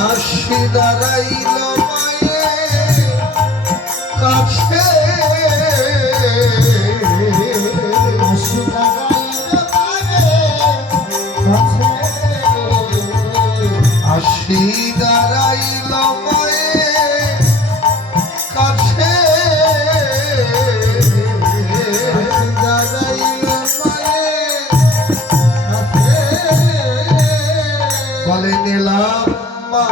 আসি দাঁড়াইল মায়ের কাছে আসি দাঁড়াইল মায়ের কাছে বলে নিলাম মা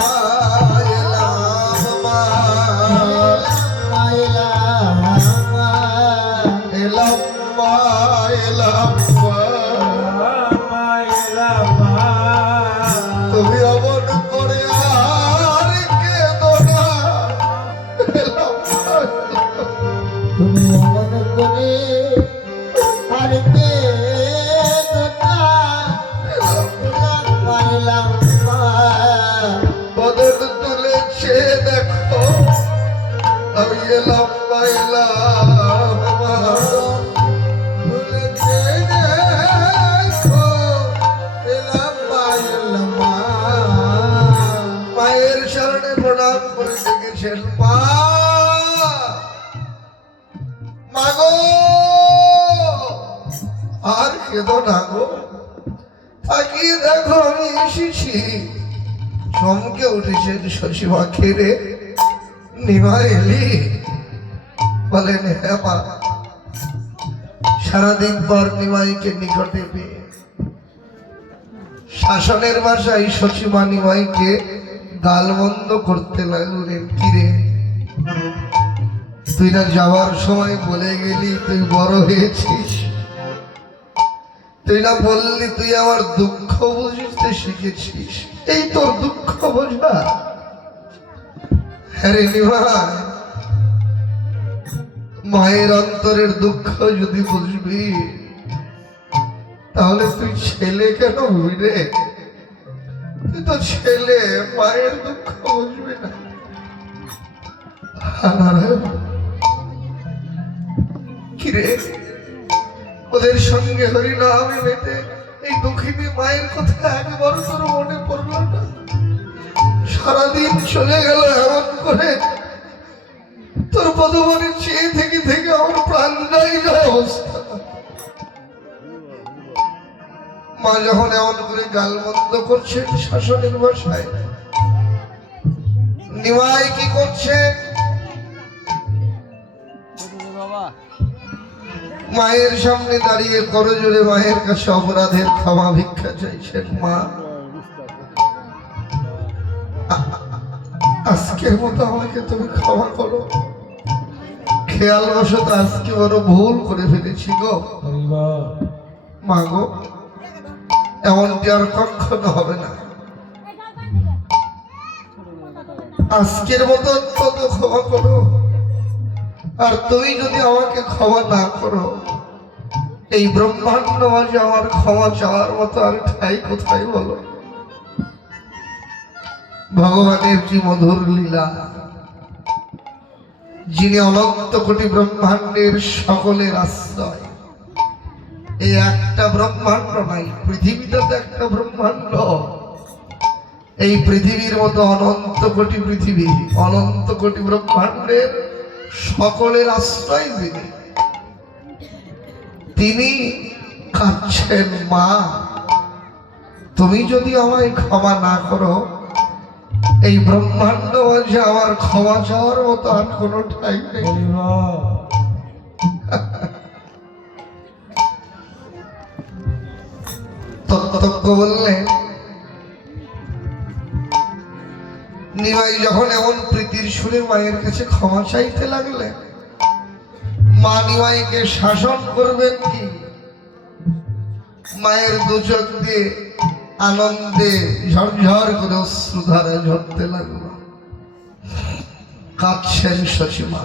এলাম মা এলাম মা এলাম মা তুমি অমন করে আর কেঁদো না এলাম মা তুমি অমন করে আর বদল তুলেছে দেখো আমি এলাম মা এলাম মা তুলেছে দেখো এলাম মা এলাম মা মায়ের শরণে প্রণাম করে ডেকেছেন মা মাগো আর কেঁদো না গো তাকিয়ে দেখো আমি এসেছি চমকে উঠেছেন শশীমা খেরে নিমা এলি বলেন হ্যাঁ মা সারাদিন পর নিমাইকে নিকটে পেয়ে শাসনের ভাষায় শশীমা নিমাইকে গালবন্ধ করতে লাগলেন কিরে তুই না যাওয়ার সময় বলে গেলি তুই বড় হয়েছিস তুই না বললি তুই আমার দুঃখ বুঝতে শিখেছিস এই তোর দুঃখ বোঝা হ্যাঁ নিমাই মায়ের অন্তরের দুঃখ যদি বুঝবি তাহলে তুই ছেলে কেন হবি রে তুই তো ছেলে মায়ের দুঃখ বুঝবি না কিরে ওদের সঙ্গে হরিনাম মেতে এই দুঃখিনী মায়ের কথা একবার তোর মনে পড়ল না সারাদিন চলে গেল এমন করে তোর পদমনে চেয়ে থেকে থেকে আমার প্রাণ যায় অবস্থা মা যখন এমন করে গালমন্দ করছে শাসনের ভাষায় নিমাই কি করছে মায়ের সামনে দাঁড়িয়ে করজোড়ে মায়ের কাছে অপরাধের ক্ষমা ভিক্ষা চাইছেন মা আজকের মতো আমাকে তুমি ক্ষমা করো খেয়াল বশত আজকে বড় ভুল করে ফেলেছি গো মা গো এমনটি আর কখনো হবে না আজকের মতো অন্তত ক্ষমা করো আর তুমি যদি আমাকে ক্ষমা না করো এই ব্রহ্মাণ্ড মাঝে আমার ক্ষমা চাওয়ার মতো আর ঠাই কোথায় বলো ভগবানের কি মধুর লীলা যিনি অনন্ত কোটি ব্রহ্মাণ্ডের সকলের আশ্রয় এই একটা ব্রহ্মাণ্ড নাই পৃথিবীটা তো একটা ব্রহ্মাণ্ড এই পৃথিবীর মতো অনন্ত কোটি পৃথিবী অনন্ত কোটি ব্রহ্মাণ্ডের সকলের আশ্রয় তিনি কাঁদছেন মা তুমি যদি আমায় ক্ষমা না করো এই ব্রহ্মাণ্ড মাঝে আমার ক্ষমা চাওয়ার মতো আর কোনো ঠাই নেই তত্ত্বজ্ঞ বললেন নিমাই যখন এমন প্রীতির সুরে মায়ের কাছে ক্ষমা চাইতে লাগলেন মা নিমাইকে শাসন করবেন কি মায়ের দু চোখ দিয়ে আনন্দে ঝরঝর করে অশ্রুধারা ঝরতে লাগলো কাঁদছেন শশীমা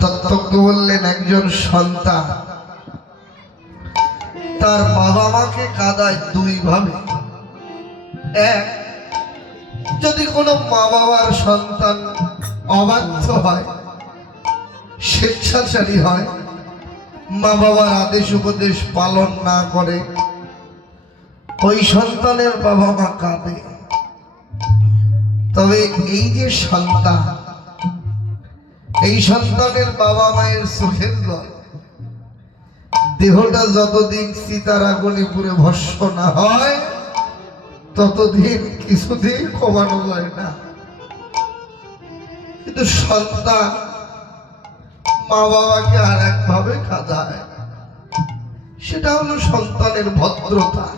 তত্ত্বজ্ঞ বললেন একজন সন্তান তার বাবা মাকে কাঁদায় দুই ভাবে এক যদি কোনো মা বাবার সন্তান অবাধ্য হয় স্বেচ্ছাচারী হয়, মা বাবার আদেশ উপদেশ পালন না করে, ওই সন্তানের বাবা মা কাঁদে। তবে এই যে সন্তান, এই সন্তানের বাবা মায়ের চোখের জল, দেহটা যতদিন সীতার আগুনে পুড়ে ভস্ম না হয় ততদিন কিছুদিন কমানো যায় না। কিন্তু সন্তান মা বাবাকে আর একভাবে কাঁদায়, সেটা হলো সন্তানের ভদ্রতা,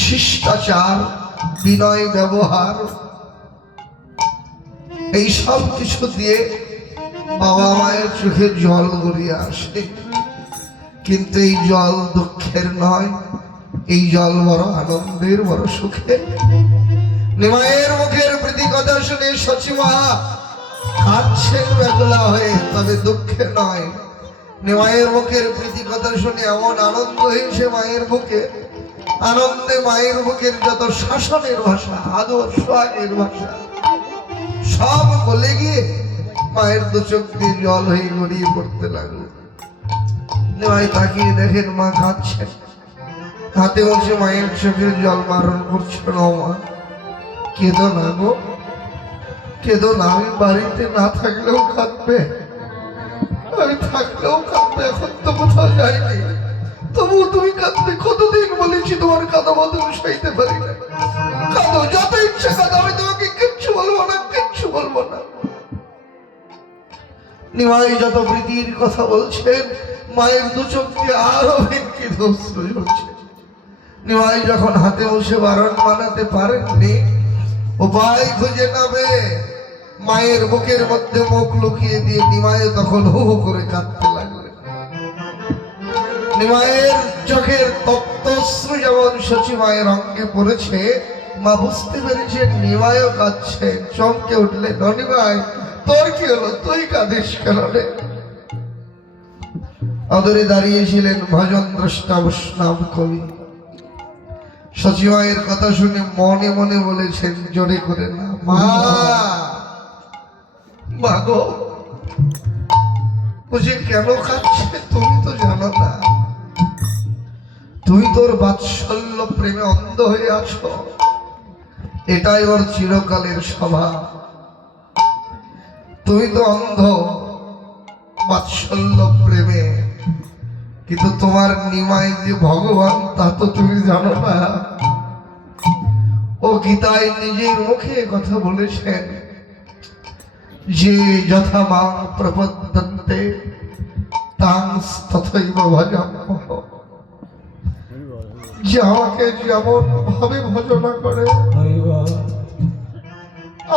শিষ্টাচার, বিনয় ব্যবহার। এই সব কিছু দিয়ে বাবা মায়ের চোখে জল গড়িয়ে আসে। কিন্তু এই জল দুঃখের নয়, এই জল বড় আনন্দের, বড় সুখের। নিমাইয়ের মুখের প্রীতি কথা শুনে সচিমা কাঁদছেন বেদনা হয়ে, তবে দুঃখে নয়। নিমাইয়ের মুখের প্রীতি কথা শুনে এমন আনন্দ হয়েছে মায়ের বুকে, আনন্দে মায়ের বুকের যত শাসনের ভাষা, আদর সোহাগের ভাষা সব বলে গিয়ে মায়ের দু চোখ দিয়ে জল হয়ে গড়িয়ে পড়তে লাগলো। নিমাই তাকিয়ে দেখেন মা কাঁদছেন, হাতে বসে মায়ের চোখের জল বারণ করছিল, মা কেঁদো না গো, কেঁদো না, আমি বাড়িতে না থাকলেও কাঁদবে, আমি থাকলেও কাঁদবে, এখন তো কোথাও যাইনি, তবু তুমি কাঁদবে। কতদিন বলেছি তোমার কাঁদা তুমি সইতে পারি না, কাঁদো, যত ইচ্ছা কাঁদো, আমি তোমাকে কিচ্ছু বলবো না, কিচ্ছু বলবো না। নিমাই যত প্রীতির কথা বলছেন, মায়ের দু চোখ দিয়ে আরো ভেঙ্কি অশ্রু ঝরছে। নিমাই যখন হাতে বসে বারণ মানাতে পারেননি, উপায় খুঁজে নেবে মায়ের বুকের মধ্যে মুখ লুকিয়ে দিয়ে নিমাইয়ে তখন হু হু করে কাঁদতে লাগলেন। নিমাইয়ের চোখের তপ্তশ্রু যেমন সচিমায়ের অঙ্গে পড়েছে, মা বুঝতে পেরেছে নিমাইও কাঁদছে। চমকে উঠলেন, নিমাই তোর কি হলো, তুই কাঁদিস কেন রে? আদরে দাঁড়িয়েছিলেন ভজন দ্রষ্টা বৈষ্ণব কবি। সচিমায়ের কথা শুনে মনে মনে বলেছেন জোরে করে না, মা, মা গো, বুঝে কেন কাঁদছে তুমি তো জানো না, তুই তোর বাৎসল্য প্রেমে অন্ধ হয়ে আছো, এটাই ওর চিরকালের স্বভাব। তুই তো অন্ধ বাৎসল্য প্রেমে, কিন্তু তোমার নিমাই যে ভগবান তা তো তুমি জানো না। ও গীতায় নিজের মুখে কথা বলেছেন যে যথা মাং প্রপদ্যন্তে তাং তথৈব ভজাম্যহ, যে আমাকে যেমন ভাবে ভজনা করে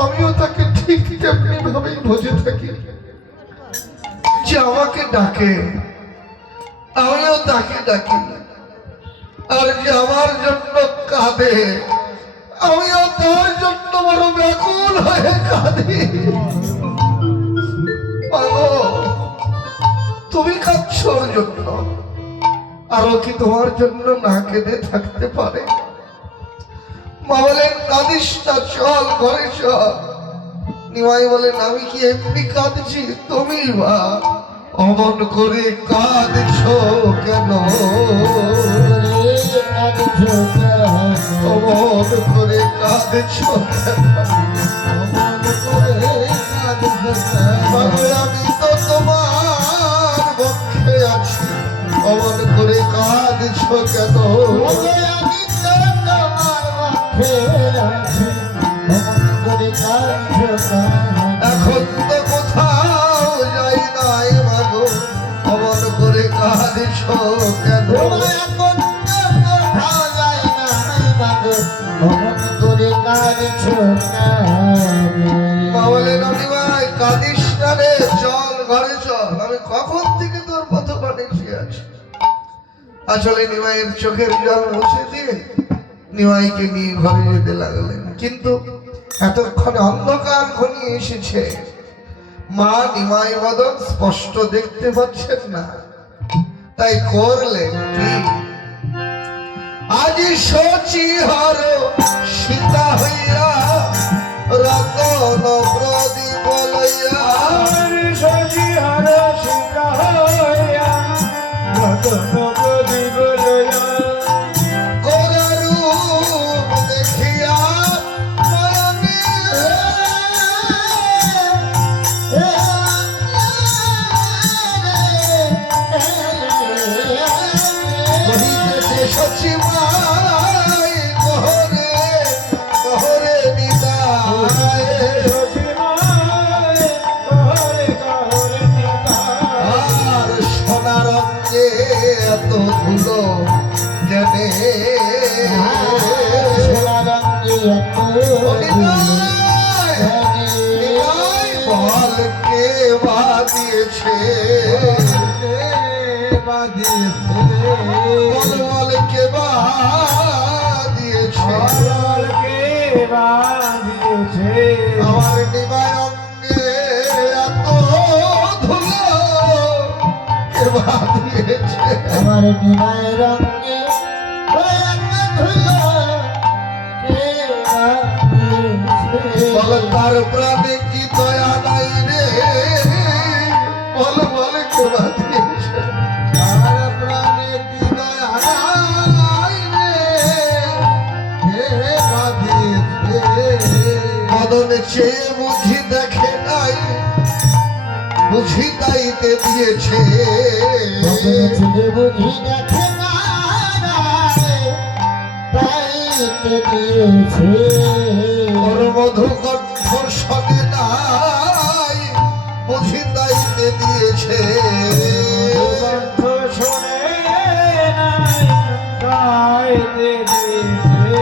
আমিও তাকে ঠিক তেমনি ভাবেই ভজে থাকি। যে আমাকে ডাকে আমিও তাকে ডাকি, আর যে আমার জন্য কাঁদে আমিও তার জন্য বড় ব্যাকুল হয়ে কাঁদি। তুমি কাঁদছ ওর জন্য, আরো কি তোমার জন্য না কেঁদে থাকতে পারে? মা বলেন কাঁদিস না, চল ঘরে চল। নিমাই বলেন আমি কি এমনি কাঁদছি, তুমি বা অমন করে কাঁদছ কেন, অমন করে কাঁদছ আমি তো তোমার পক্ষে আছি, অমন করে কাঁদছ কেন, আমি তো তোমার পক্ষে আছি, অমন করে কাঁদছ কেন? এখন তো কোথাও যাই নাই মাগো, অমন করে কাঁদছ কেন, এখন তো কোথাও যাই নাই মাগো, অমন করে কাঁদছ কেন? মা বলেন নিমাই কাঁদিস না রে, চল ঘরে চল, আমি কখন থেকে তোর পথ বানিয়েছি আছি। আসলে নিমাইয়ের চোখের জল মুছে দিয়ে নিমাইকে নিয়ে ঘরে যেতে লাগলেন। কিন্তু এতক্ষণে অন্ধকার ঘনিয়ে এসেছে, মা নিমাই বদন স্পষ্ট দেখতে পাচ্ছেন না, তাই করলেন কি, আজি সচি হর সীতা হইয়া পুরাতন প্রদীপ লইয়া শশীহার শিকা হইয়া রতন প্রদীপ লইয়া গোরারূপ দেখিয়া নয়নে কহিতেছে শশী মাই গহরে গহরে নিতাই শশীমায় কহরে কহরে নিতাই আর সোনার অঙ্গে এত ধুলো কেনে বল কে বাদিয়েছে বল বল কে বাদিয়েছে আমার নিমায় অঙ্গে এত ধুলো কে বাদিয়েছে আমার নিমায় রঙে বল তার প্রাণে কি দয়া নাই রে বল বল কে বাদিয়েছে তার প্রাণে কি দয়া নাই রে কে বাদিয়েছে মদন চেয়ে বুঝি দেখে নাই বুঝি তাইতে দিয়েছে বুঝি দেখে না তাইতে দিয়েছে ওর মধু কণ্ঠ শোনে নাই বুঝি তাইতে দিয়েছে কণ্ঠ শুনে নাই গাইতে দিয়েছে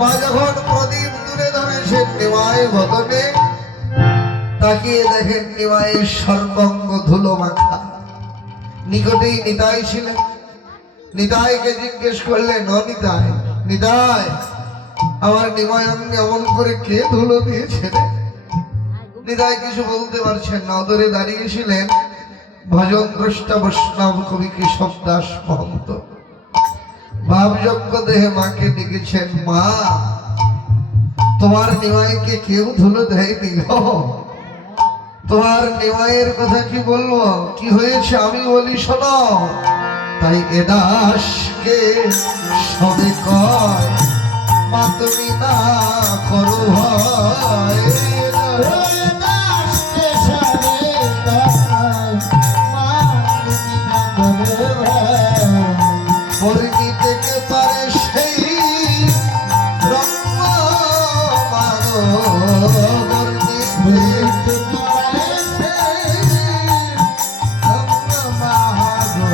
মা যখন প্রদীপ তুলে ধরেছেন নিমাই বদনে তাকিয়ে দেখেন নিমাইয়ের সর্বাঙ্গ ধুলো মাখা নিকটেই নিতাই ছিলেন নিতাইকে জিজ্ঞেস করলেন ও নিতাই নিতাই আমার নিমাই অঙ্গে এমন করে কে ধুলো দিয়েছে রে নিতাই কিছু বলতে পারছেন না অদরে দাঁড়িয়েছিলেন ভজন দ্রষ্টা বৈষ্ণব কবি কেশব দাস মহন্ত ভাবযজ্ঞ দেহে মাকে ডেকেছেন মা তোমার নিমাইকে কেউ ধুলো দেয়নি গো তোমার নিমাইয়ের কথা কি বলবো কি হয়েছে আমি বলি শোনো তাই এদাসকে সবে কয় মা তুমি না করো ভয় বর্ণি থেকে পারে সেই ব্রহ্ম মানো বর্ণি থেকে পারে সেই ব্রহ্ম মানো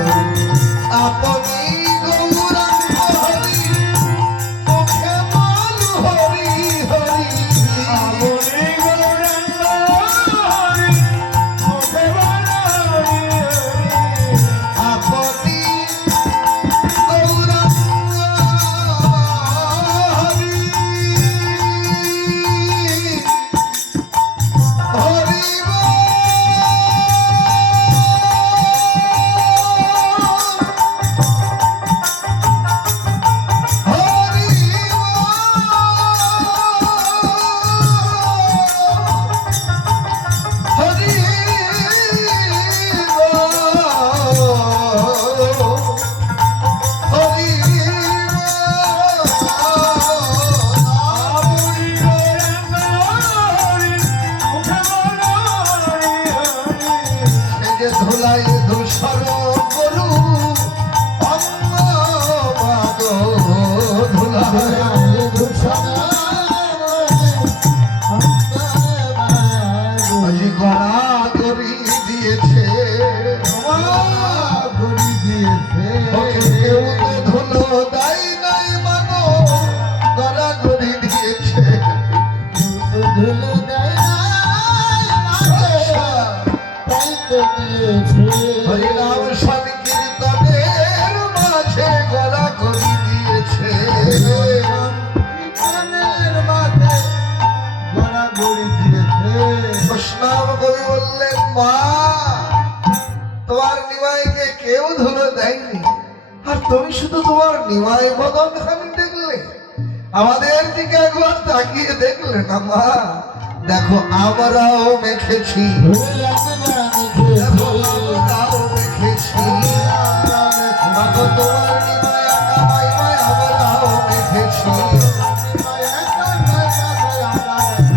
আপনি গৌরাঙ্গ হরি মুখে বল হরি হরি আপনি গৌরাঙ্গ হরি মুখে বল হরি হরি আপনি গৌরাঙ্গ হরি হরি আপনি গৌরাঙ্গ হরি মুখে বল হরি হরি এই যে ধুলাই ধূসর গরু অঙ্গ মাগো ধুলাই আজি গড়া গড়ি দিয়েছে ওকে কেউ তো ধুলো দেয় নাই মাগো গড়া গড়ি দিয়েছে হরিনাম সংকীর্তনের মাঝে গড়া গড়ি দিয়েছে বৈষ্ণব কবি বললেন মা তোমার নিমাইকে কেউ ধুলো দেয়নি আর তুমি শুধু তোমার নিমাই বদন খানি দেখলে আমাদের দিকে একবার তাকিয়ে দেখলে না মা, দেখো আমরাও মেখেছি, দেখো আমরাও মেখেছি, দেখো তোমার নিমায় একা মাইমায় আমরাও মেখেছি,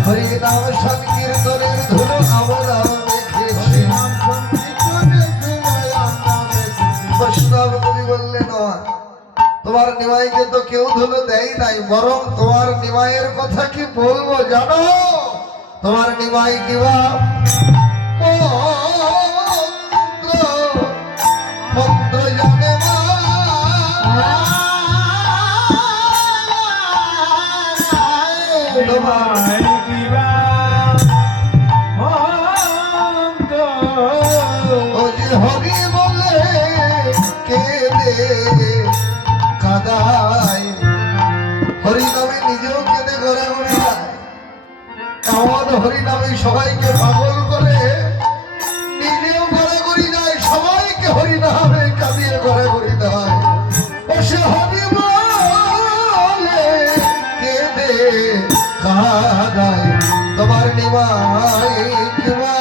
হরিনাম সংকীর্তনের ধুলো আমরাও মেখেছি। বৈষ্ণব কবি বললেন নয়, তোমার নিমাইকে তো কেউ ধুলো দেয় নাই, বরং তোমার নিমাইয়ের কথা কি বলবো জানো? তোমার নিমাই কিবা মন্ত্র জানে মা, তোমায় কিবা অন্ত ও যে হরি বলে কেঁদে কাদায়, হরি নামে নিজেও কেঁদে ঘরে ঘুরে যায়, এমন হরি নামে সবাইকে পাগল করে নিজেও ঘরে ঘুরি যায়, সবাইকে হরি নামে কাঁদিয়ে ঘরে ঘুরি দেয়। ও সে হরি বলে কেঁদে কাদায়, তোমার নিমাই কিবা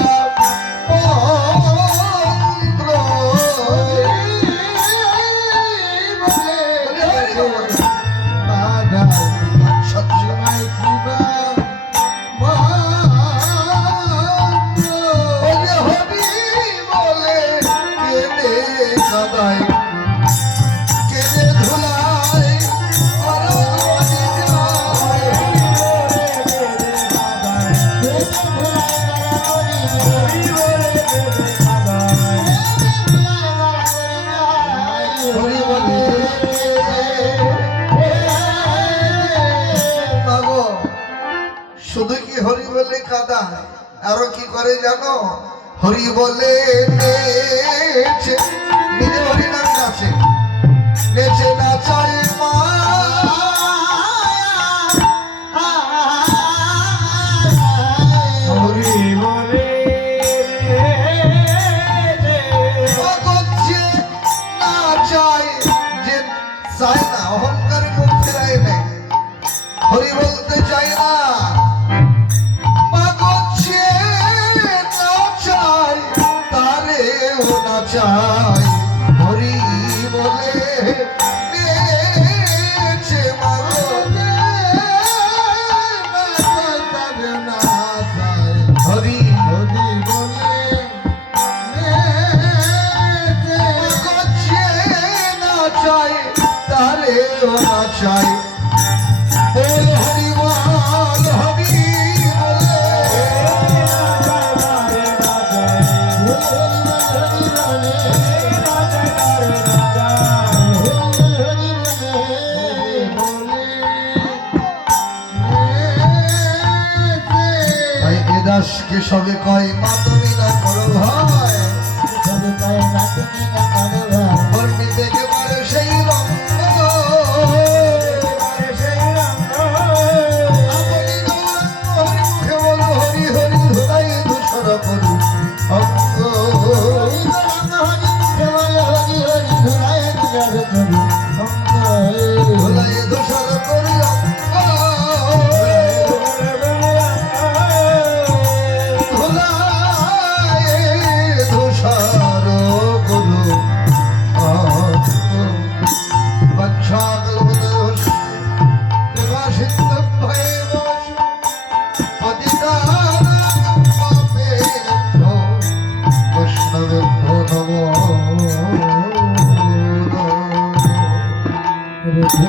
শুধু কি হরি বলে কাদা, আরো কি করে জানো? হরি বলে নেচে, নিজে হরি নাম নাচে, নেচে নাচায় মা, হরি বলে করছে নাচায়, যে চায় না, অহংকারের মধ্যে রায় নেই, হরি বলতে চায় না, চাই হরি বলে নেচে মাগো, হরি হরি বলে করছে না চাই, তারেও না চাই, বল হরি বল হরি বলে দাসকে সবে কয় মা তুমি না করো ভয়, বর্ণি থেকে পারে সেই রঙ, আপনি গৌরাঙ্গ হরি মুখে বলো হরি হরি, ধুলাই ধূসর করু অঙ্গ, ধুলাই ধূসর করি অঙ্গ,